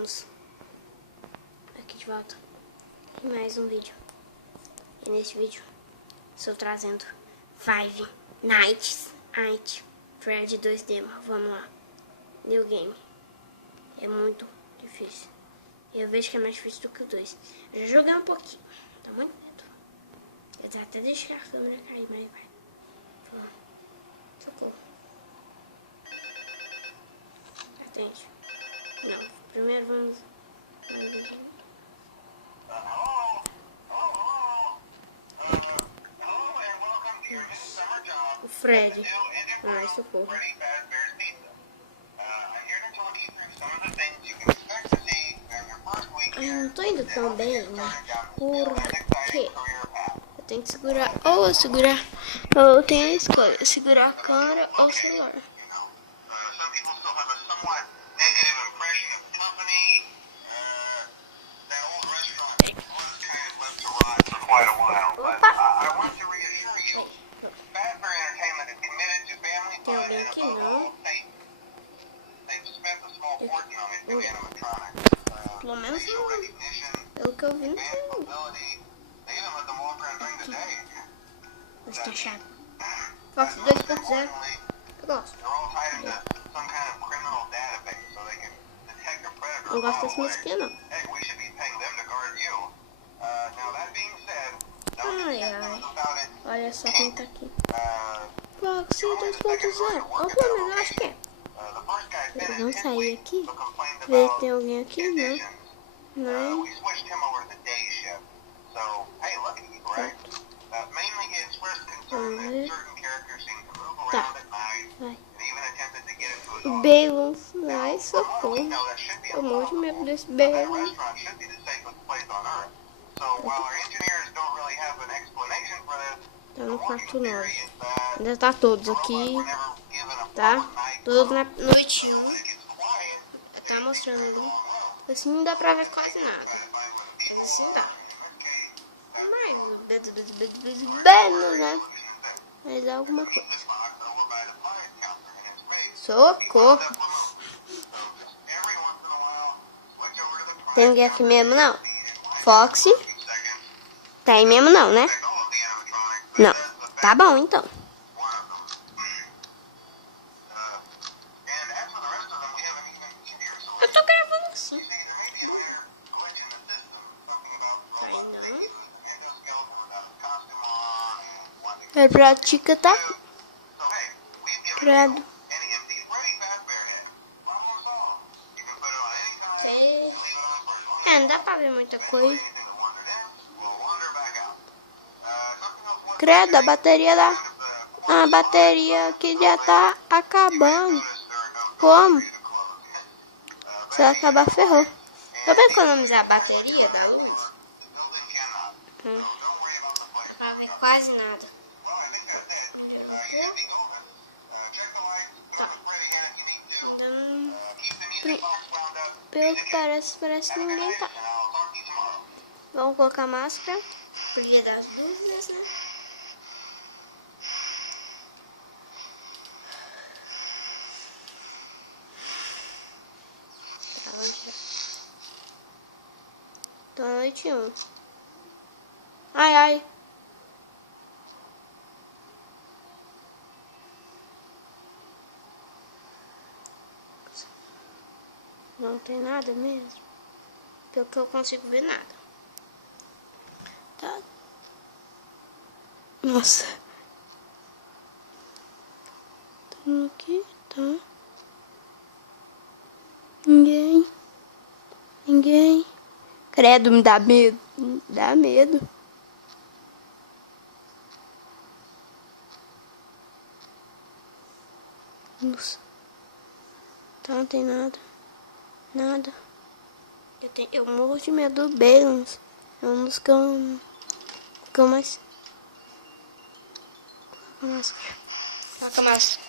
estamos aqui de volta em mais um vídeo. E neste vídeo estou trazendo Five Nights at Freddy's 2 Demo. Vamos lá. New Game. É muito difícil. Eu vejo que é mais difícil do que o 2. Eu já joguei um pouquinho. Tá muito medo. Eu até deixar a câmera cair, mas vai. Socorro. Atende. Não. Primeiro vamos... O Fred. Ai, socorro. Ai, não tô indo tão bem, né? Por quê? Eu tenho que segurar, ou eu segurar, ou eu tenho a escolha, segurar a câmera ou o celular. Tem alguém aqui? Não. Pelo menos pelo que eu vi, não tem. Mas tá chato. Fox 2.0. Eu gosto. Não gosto dessa musiquinha, não. Ai, ai. Olha só quem tá aqui. Fox 2.0. Olha pelo menos, eu acho que é. Vamos sair aqui. Ver se tem alguém aqui, não. Não. Vamos ver. Tá. Vai. Balloons. Ai, socorro. Eu morro de medo desse Balloons. Tá no quarto 9. Ainda tá todos aqui. Tá? Todos na noite 1. Tá mostrando ali. Assim não dá pra ver quase nada. Mas assim dá. Mas né? Mas é alguma coisa. Socorro. Tem alguém aqui mesmo, não? Foxy? Tá aí mesmo não, né? Não. Tá bom, então. Eu tô gravando assim. Aí não. É prática, tá? Credo. Não dá pra ver muita coisa. Credo, a bateria da... A bateria aqui já tá acabando. Como? Se ela acabar, ferrou. Eu vou economizar a bateria da luz. Não vai ver quase nada. Tá. Ainda não... Pelo que parece que ninguém tá. Vamos colocar máscara. Por via das dúvidas, né? Tá, onde é? Tô na noite 1. Ai, ai. Não tem nada mesmo. Pelo que eu consigo ver nada. Tá. Nossa. Tô aqui, tá. Ninguém. Credo, me dá medo. Me dá medo. Nossa. Tá, não tem nada. Nada. Eu morro de medo do Balloons. É um dos que eu mais... Coloca a máscara. Coloca a máscara.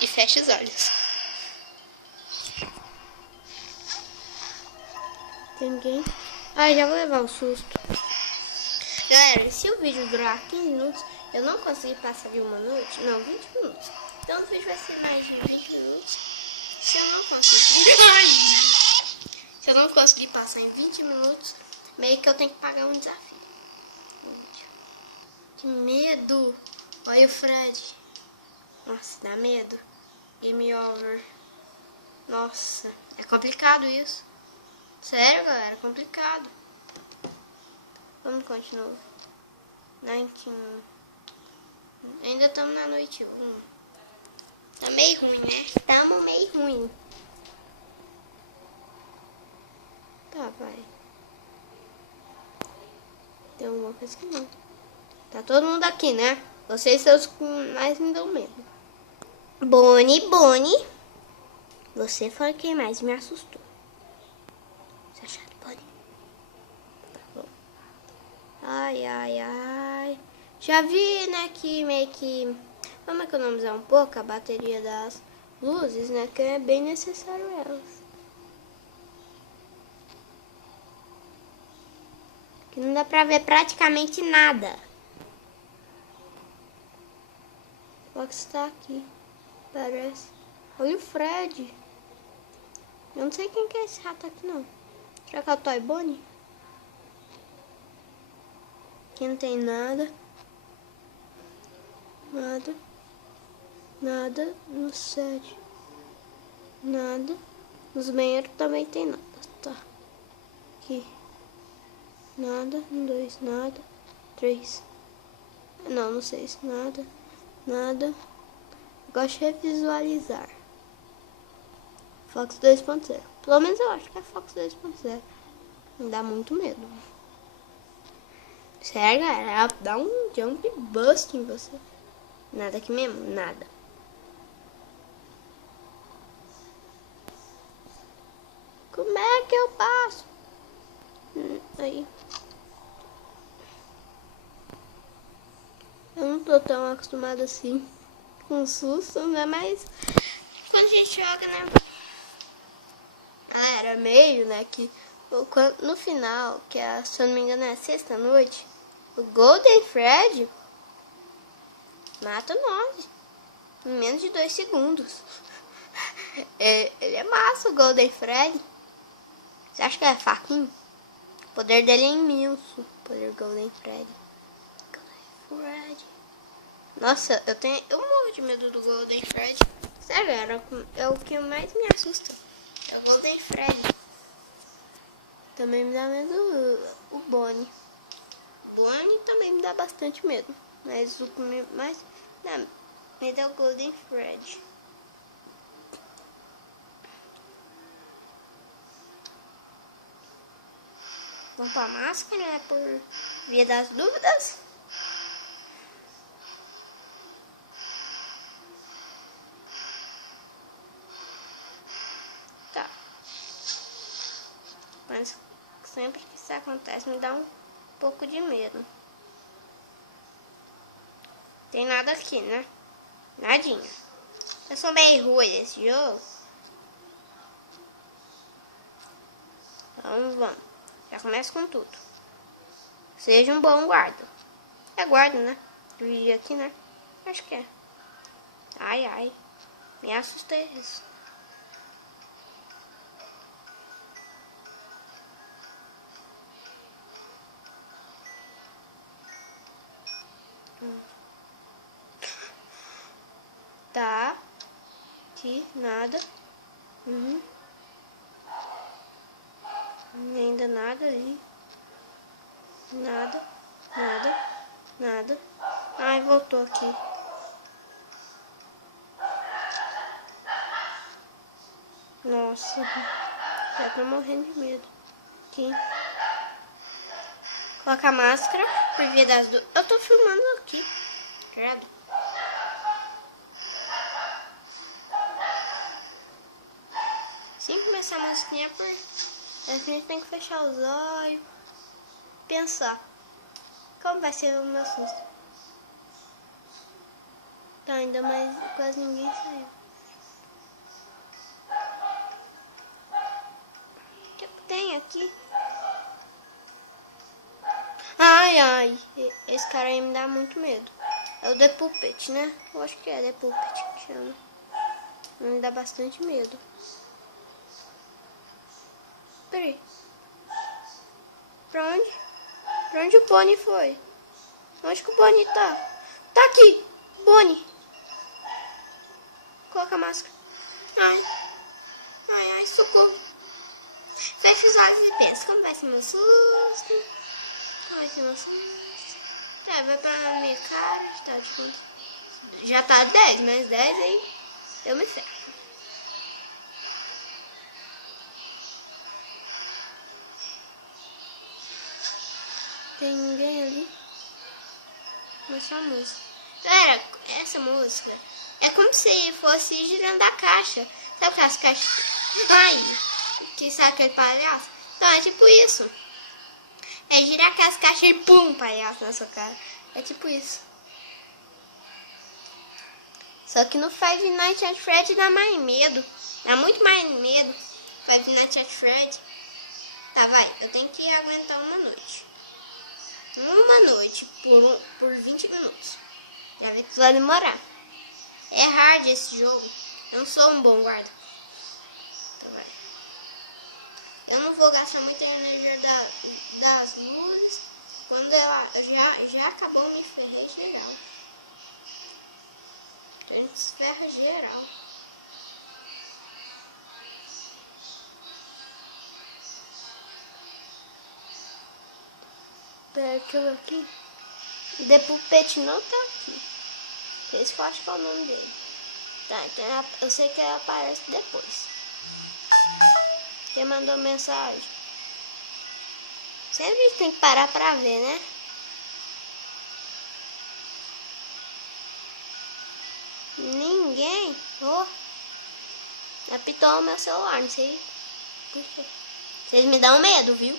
E fecha os olhos. Tem ninguém? Ai, já vou levar o susto. Galera, se o vídeo durar 15 minutos, eu não conseguir passar de uma noite, não, 20 minutos. Então o vídeo vai ser mais de 20 minutos. Se eu não conseguir... Se eu não conseguir passar em 20 minutos, meio que eu tenho que pagar um desafio. Que medo! Olha o Fred. Nossa, dá medo. Game over. Nossa, é complicado isso. Sério, galera, é complicado. Vamos continuar. 19. Ainda estamos na noite 1. Tá meio ruim, né? Estamos meio ruim. Tá, vai. Tem alguma coisa que não. Tá todo mundo aqui, né? Vocês são os que mais me dão medo. Bonnie. Você foi quem mais me assustou. Você achou, Bonnie? Tá bom. Ai. Já vi, né, que meio que... Vamos economizar um pouco a bateria das luzes, né? Que é bem necessário elas. Que não dá pra ver praticamente nada. O Fox tá aqui. Parece. Olha o Fred. Eu não sei quem que é esse rato aqui, não. Será que é o Toy Bonnie? Aqui não tem nada. Nada no set. Nada. Nos banheiros também tem nada. Tá. Aqui. Nada. No 2, nada. 3. Não, no 6. Nada. Gosto de revisualizar. Fox 2.0. Pelo menos eu acho que é Fox 2.0. Me dá muito medo. Sério, galera, dá um jump bust em você. Nada aqui mesmo, nada. Como é que eu passo? Aí. Eu não tô tão acostumada assim com susto, né? Mas quando a gente joga, né? Galera, meio, né? Que no final, que é, se eu não me engano é a sexta noite, o Golden Fred mata nós em menos de 2 segundos. Ele é massa, o Golden Fred. Você acha que é faquinho? O poder dele é imenso. O poder Golden Fred. Nossa, eu morro de medo do Golden Fred. Sério, é o que mais me assusta. É o Golden Fred. Também me dá medo o Bonnie. Bonnie também me dá bastante medo. Mas o que mais dá medo é o Golden Fred. Vamos pra máscara, né? Por via das dúvidas. Tá. Mas sempre que isso acontece me dá um pouco de medo. Tem nada aqui, né? Nadinha. Eu sou meio ruim nesse jogo. Então vamos. Já começa com tudo. Seja um bom guarda. É guarda, né? Vigia aqui, né? Acho que é. Ai. Me assustei isso. Tá. Aqui, nada. Ainda nada ali. Nada. Ai, voltou aqui. Nossa. Já tô morrendo de medo. Aqui. Coloca a máscara por via das duas. Eu tô filmando aqui. Credo. Assim que começar a musiquinha, a gente tem que fechar os olhos. Pensar. Como vai ser o meu susto? Tá, ainda mais quase ninguém saiu. O que tem aqui? Ai. Esse cara aí me dá muito medo. É o The Puppet, né? Eu acho que é The Puppet que chama. Me dá bastante medo. Peraí. Pra onde? Pra onde o Bonnie foi? Onde que o Bonnie tá? Tá aqui! Bonnie! Coloca a máscara. Ai. Ai, ai, socorro. Fecha os olhos e pensa, como vai ser meu susto? Como vai ser meu susto? Tá, vai pra minha cara. Tá, tipo, já tá 10, mais 10 aí eu me ferro. Tem ninguém ali? Mas só a música. Galera, essa música é como se fosse girando a caixa. Sabe aquelas caixas? Ai, que sabe aquele palhaço? Então é tipo isso. É girar aquelas caixas e pum, palhaço na sua cara. É tipo isso. Só que no Five Nights at Freddy's dá mais medo. Dá muito mais medo. Five Nights at Freddy's. Tá, vai. Eu tenho que aguentar uma noite. Uma noite por 20 minutos. Já vi que vai demorar. É hard esse jogo. Eu não sou um bom guarda. Tá, vai. Eu não vou gastar muita energia das luzes. Quando ela já acabou, me ferrei geral. A gente se ferra geral. Pera aquilo aqui. The Puppet não tá aqui. Esse que eu acho que é o nome dele. Tá, então eu sei que ela aparece depois. Quem mandou mensagem? Sempre a gente tem que parar pra ver, né? Ninguém. Oh. Apitou o meu celular, não sei por quê. Vocês me dão medo, viu?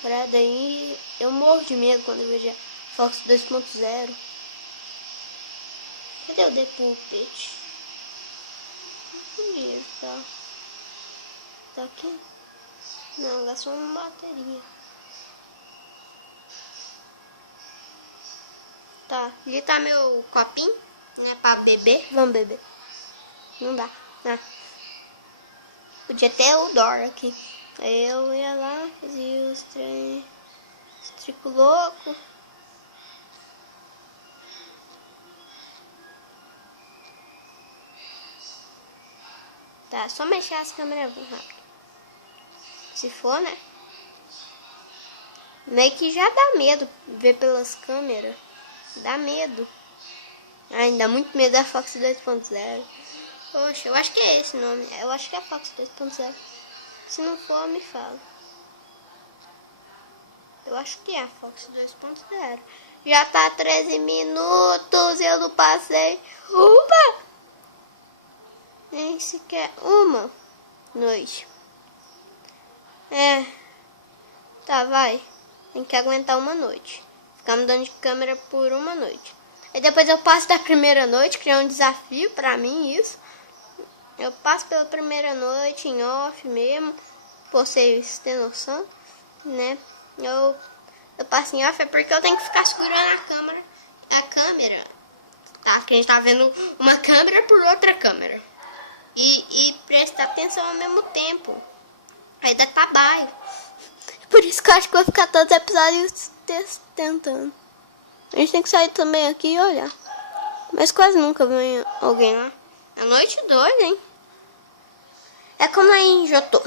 Credo, aí eu morro de medo quando eu vejo a Fox 2.0. Cadê o The Puppet? Onde ele tá? Tá aqui? Não, gastou uma bateria. Tá, ali tá meu copinho, né, pra beber. Vamos beber. Não dá. Ah. Podia ter o Dor aqui. Aí eu ia lá, fazia os trico louco. Tá, só mexer as câmeras rápido. Se for, né? Meio que já dá medo ver pelas câmeras. Dá medo. Ai, dá muito medo da Fox 2.0. Poxa, eu acho que é esse o nome. Eu acho que é a Fox 2.0. Se não for, me fala. Eu acho que é a Fox 2.0. Já tá 13 minutos. Eu não passei nem sequer uma noite. É. Tá, vai. Tem que aguentar uma noite. Ficar mudando de câmera por uma noite. Aí depois eu passo da primeira noite, que é um desafio pra mim isso. Eu passo pela primeira noite em off mesmo. Pra vocês terem noção, né? Eu passo em off é porque eu tenho que ficar segurando a câmera. Tá? Que a gente tá vendo uma câmera por outra câmera. E prestar atenção ao mesmo tempo. Aí dá trabalho. Por isso que eu acho que eu vou ficar todos os episódios tentando. A gente tem que sair também aqui e olhar. Mas quase nunca vem alguém lá. É noite 2, hein? É como aí em Jotô.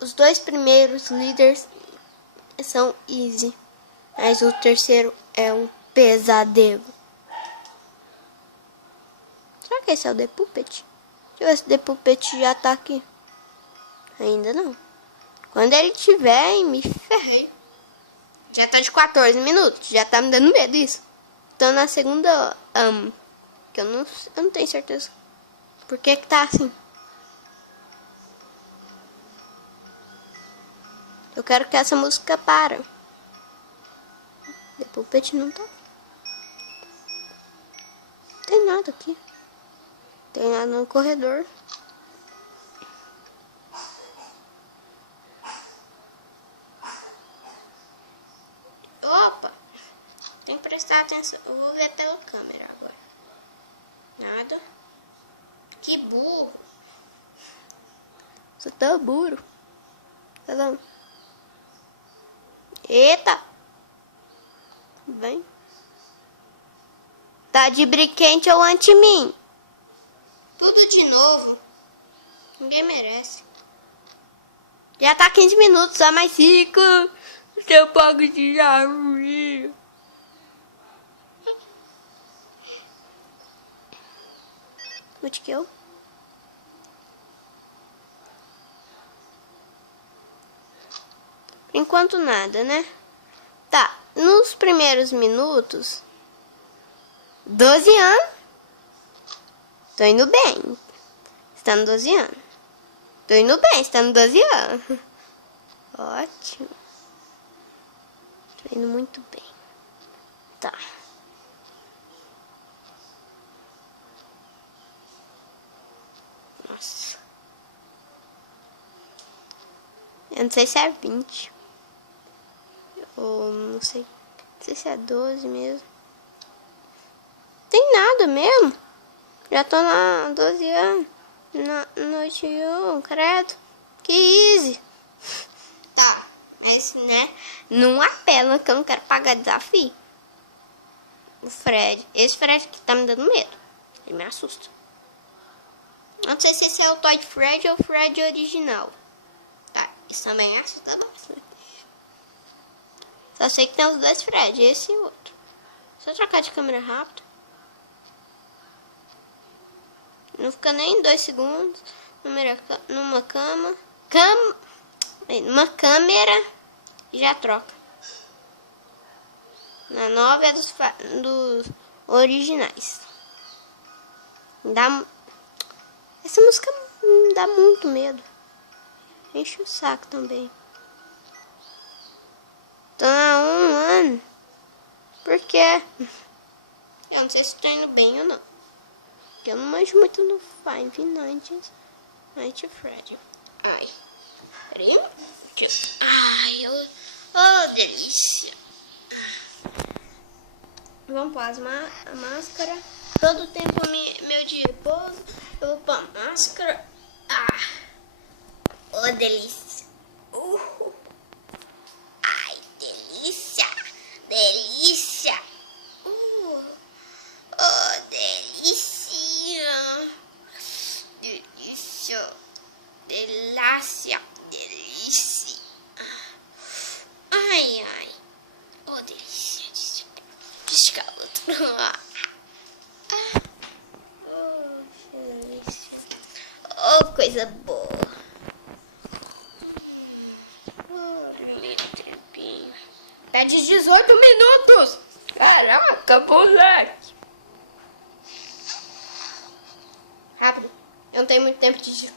Os dois primeiros líderes são easy. Mas o terceiro é um pesadelo. Será que esse é o The Puppet? Deixa eu ver se o The Puppet já tá aqui. Ainda não. Quando ele tiver, me ferrei. Já tá de 14 minutos. Já tá me dando medo isso. Então na segunda... que eu não tenho certeza. Por que tá assim? Eu quero que essa música para. The Puppet não tá. Tem nada aqui. Tem nada no corredor. Opa! Tem que prestar atenção. Eu vou ver pela câmera agora. Nada. Que burro. Você tá burro. Tá vendo? Eita. Vem. Tá de brinquente ou anti-mim? Tudo de novo. Ninguém merece. Já tá 15 minutos, só mais 5. Seu pago de jardim. Multikill. Por enquanto nada, né? Tá, nos primeiros minutos. 12 anos. Tô indo bem. Está no 12 anos. Tô indo bem, está no 12 anos. Ótimo. Tô indo muito bem. Tá. Nossa. Eu não sei se é 20. Ou não sei. Não sei se é 12 mesmo. Tem nada mesmo. Já tô na 12 anos. Na noite 1, credo. Que easy. Tá, mas né, não apela que eu não quero pagar desafio. O Fred. Esse Fred que tá me dando medo. Ele me assusta. Não sei se esse é o Toy Fred ou o Fred original. Tá, isso também assusta bastante. Só sei que tem os dois Fred, esse e o outro. Só trocar de câmera rápido. Não fica nem 2 segundos. Numa câmera e já troca. Na 9 é dos originais. Essa música me dá muito medo. Enche o saco também. Tô há 1 ano. Por quê? Eu não sei se tô indo bem ou não. Porque eu não manjo muito no Five Night Freddy. Ai. Peraí. Ai, oh, delícia. Vamos pôr a máscara. Todo tempo meu de repouso. Eu vou pôr a máscara. Oh, delícia. Ai, delícia. Delícia. Oh, delícia. Delícia. Delícia. Delícia. Ai, ai. Oh, delícia. Descalço. Oh, delícia. Oh, coisa boa. Pede 18 minutos. Caraca, moleque. Rápido. Eu não tenho muito tempo de...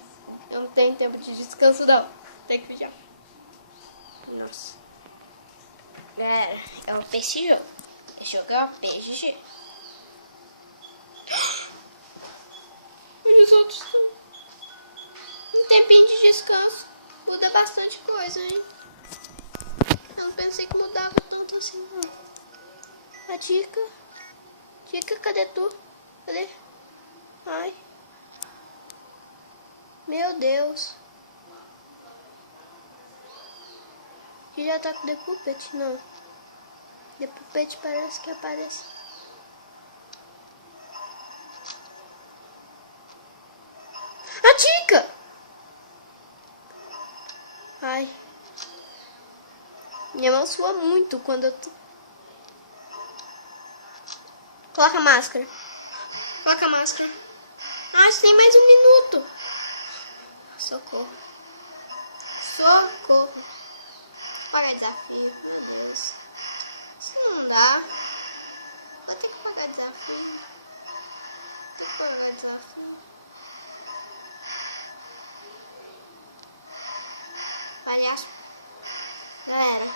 Eu não tenho tempo de descanso, não. Tem que já. Nossa. Galera, é um peixe jogo. Esse jogo é um peixe. E os outros estão... Um tempinho de descanso. Muda bastante coisa, hein? Eu não pensei que mudava tanto assim, não. A Dica. Dica, cadê tu? Cadê? Ai. Meu Deus. Que já tá com The Puppet? Não. The Puppet parece que aparece. A Dica! Ai. Minha mão sua muito quando eu tô... Coloca a máscara. Coloca a máscara. Ah, tem mais 1 minuto. Socorro. Socorro. Pagar desafio. Meu Deus. Isso não dá. Vou ter que pagar desafio. Vou ter que pagar desafio. Palhaço. Galera,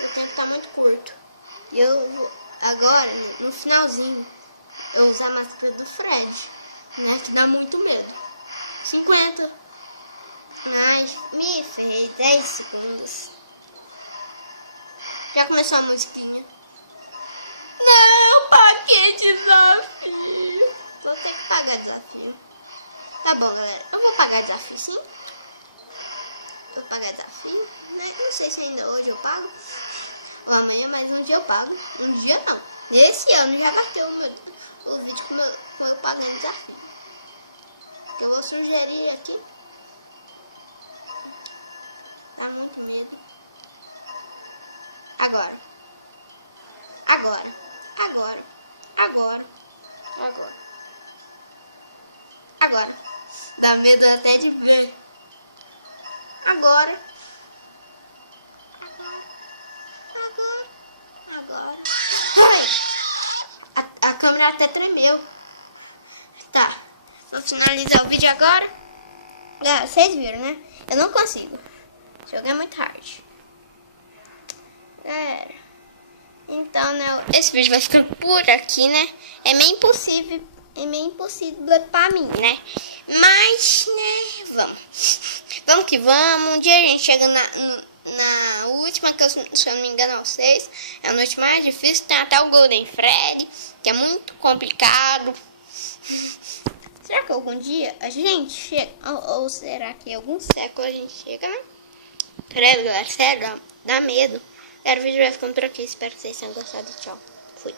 o tempo tá muito curto. E eu vou, agora, no finalzinho, eu vou usar a máscara do Fred, né? Que dá muito medo. 50. Mas me fez 10 segundos. Já começou a musiquinha. Não, paguei desafio. Vou ter que pagar desafio. Tá bom, galera. Eu vou pagar desafio, sim. Vou pagar desafio. Né? Não sei se ainda hoje eu pago. Ou amanhã, mas um dia eu pago. Um dia não. Nesse ano já bateu o vídeo com eu pagando desafio. Eu vou sugerir aqui. Dá muito medo. Agora. Agora. Agora. Agora. Agora. Agora. Dá medo até de ver. Agora. Agora. Agora. A câmera até tremeu. Tá. Vou finalizar o vídeo agora. Galera, vocês viram, né? Eu não consigo. Jogar muito hard. Galera. Então, né? Esse vídeo vai ficando por aqui, né? É meio impossível. É meio impossível pra mim, né? Mas, né? Vamos. Vamos que vamos. Um dia a gente chega na última, que se eu não me engano, vocês. É a noite mais difícil. Tem até o Golden Freddy, que é muito complicado. Será que algum dia a gente chega? Ou será que em algum século a gente chega, né? Credo, galera. Sério, dá medo. O vídeo vai ficando por aqui. Espero que vocês tenham gostado. Tchau. Fui.